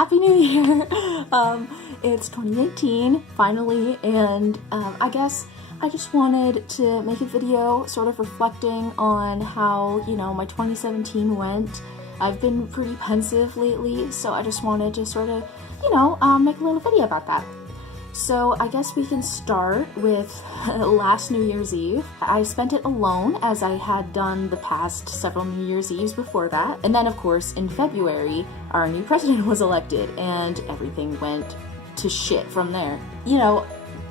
Happy New Year! It's 2018, finally, and I guess I just wanted to make a video sort of reflecting on how, my 2017 went. I've been pretty pensive lately, so I just wanted to sort of, make a little video about that. So I guess we can start with last New Year's Eve. I spent it alone, as I had done the past several New Year's Eves before that. And then, of course, in February, our new president was elected, and everything went to shit from there.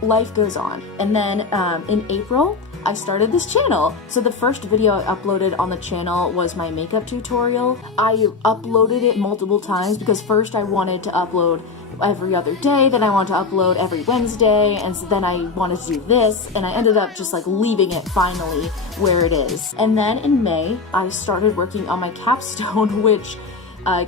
Life goes on. And then in April, I started this channel. So the first video I uploaded on the channel was my makeup tutorial. I uploaded it multiple times because first I wanted to upload every other day, then I wanted to upload every Wednesday, and so then I wanted to do this, and I ended up just leaving it finally where it is. And then in May, I started working on my capstone, which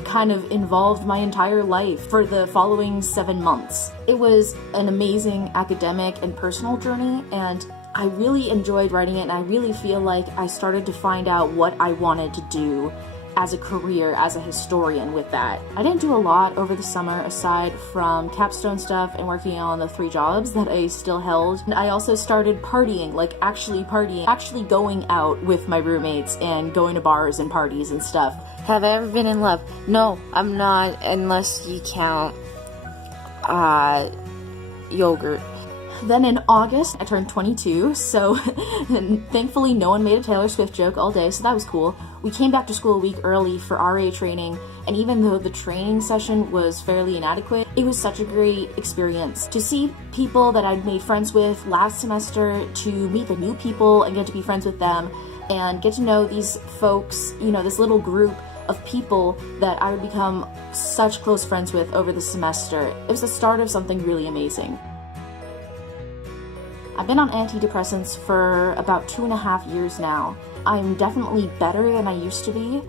kind of involved my entire life for the following 7 months. It was an amazing academic and personal journey, and I really enjoyed writing it, and I really feel like I started to find out what I wanted to do as a career, as a historian with that. I didn't do a lot over the summer aside from capstone stuff and working on the 3 jobs that I still held. And I also started partying, actually going out with my roommates and going to bars and parties and stuff. Have I ever been in love? No, I'm not, unless you count, yogurt. Then in August, I turned 22, so thankfully no one made a Taylor Swift joke all day, so that was cool. We came back to school a week early for RA training, and even though the training session was fairly inadequate, it was such a great experience to see people that I'd made friends with last semester, to meet the new people and get to be friends with them, and get to know these folks, this little group of people that I would become such close friends with over the semester. It was the start of something really amazing. I've been on antidepressants for about 2.5 years now. I'm definitely better than I used to be,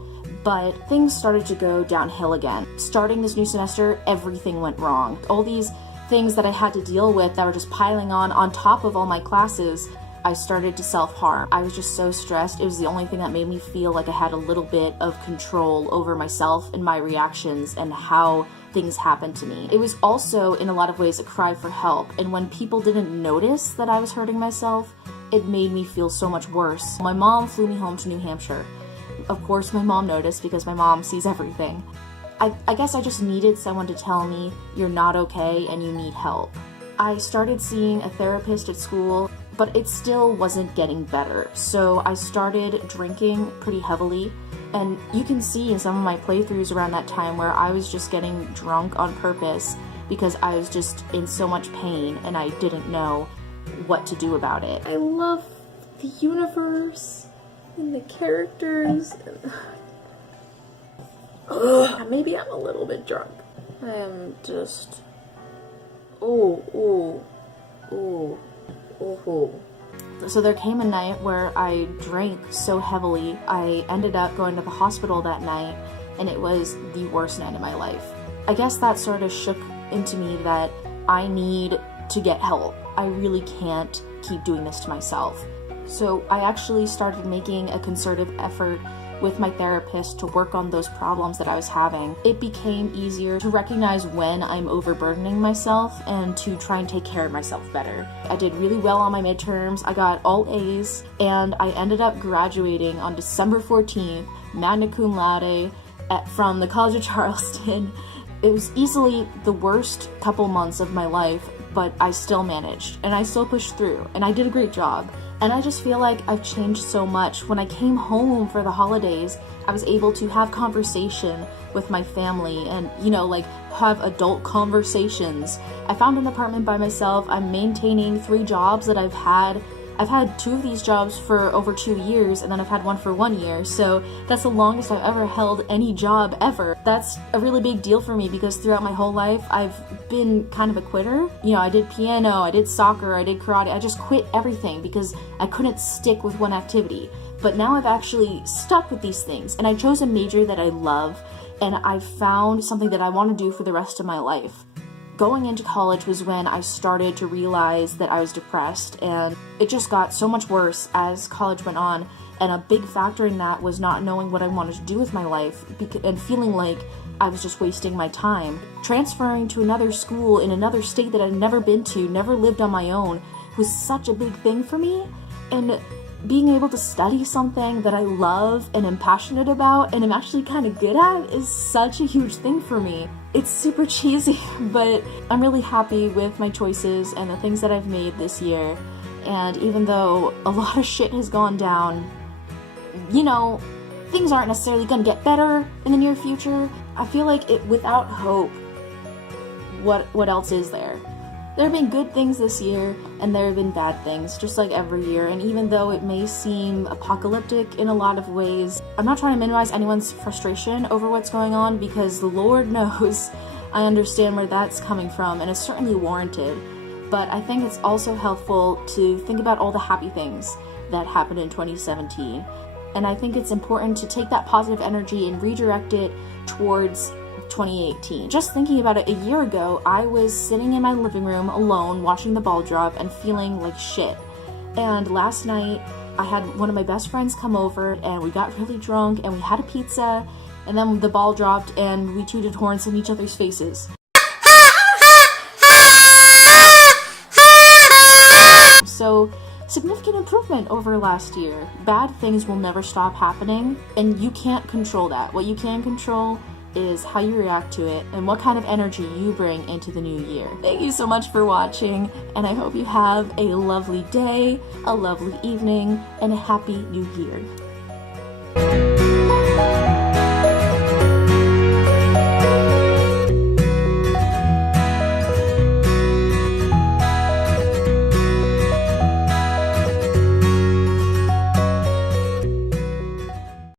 but things started to go downhill again. Starting this new semester, everything went wrong. All these things that I had to deal with that were just piling on top of all my classes, I started to self-harm. I was just so stressed. It was the only thing that made me feel like I had a little bit of control over myself and my reactions and how things happened to me. It was also, in a lot of ways, a cry for help, and when people didn't notice that I was hurting myself, it made me feel so much worse. My mom flew me home to New Hampshire. Of course, my mom noticed because my mom sees everything. I guess I just needed someone to tell me, you're not okay and you need help. I started seeing a therapist at school, but it still wasn't getting better, so I started drinking pretty heavily. And you can see in some of my playthroughs around that time where I was just getting drunk on purpose because I was just in so much pain and I didn't know what to do about it. I love the universe and the characters. Maybe I'm a little bit drunk. I am just... So there came a night where I drank so heavily, I ended up going to the hospital that night, and it was the worst night of my life. I guess that sort of shook into me that I need to get help. I really can't keep doing this to myself. So I actually started making a concerted effort with my therapist to work on those problems that I was having. It became easier to recognize when I'm overburdening myself and to try and take care of myself better. I did really well on my midterms, I got all A's, and I ended up graduating on December 14th, magna cum laude, from the College of Charleston. It was easily the worst couple months of my life, but I still managed, and I still pushed through, and I did a great job. And I just feel like I've changed so much. When I came home for the holidays, I was able to have conversation with my family and, have adult conversations. I found an apartment by myself. I'm maintaining 3 jobs that I've had. I've had 2 of these jobs for over 2 years, and then I've had 1 for 1 year, so that's the longest I've ever held any job ever. That's a really big deal for me because throughout my whole life, I've been kind of a quitter. I did piano, I did soccer, I did karate, I just quit everything because I couldn't stick with one activity. But now I've actually stuck with these things, and I chose a major that I love, and I found something that I want to do for the rest of my life. Going into college was when I started to realize that I was depressed, and it just got so much worse as college went on, and a big factor in that was not knowing what I wanted to do with my life and feeling like I was just wasting my time. Transferring to another school in another state that I'd never been to, never lived on my own, was such a big thing for me. And being able to study something that I love and am passionate about and am actually kind of good at is such a huge thing for me. It's super cheesy, but I'm really happy with my choices and the things that I've made this year. And even though a lot of shit has gone down, you know, things aren't necessarily going to get better in the near future. I feel like without hope, what else is there? There have been good things this year, and there have been bad things, just like every year. And even though it may seem apocalyptic in a lot of ways, I'm not trying to minimize anyone's frustration over what's going on, because the Lord knows I understand where that's coming from, and it's certainly warranted. But I think it's also helpful to think about all the happy things that happened in 2017. And I think it's important to take that positive energy and redirect it towards 2018. Just thinking about it, a year ago, I was sitting in my living room alone watching the ball drop and feeling like shit. And last night, I had one of my best friends come over and we got really drunk and we had a pizza, and then the ball dropped and we tooted horns in each other's faces. So, significant improvement over last year. Bad things will never stop happening, and you can't control that. What you can control is how you react to it and what kind of energy you bring into the new year. Thank you so much for watching, and I hope you have a lovely day, a lovely evening, and a happy new year.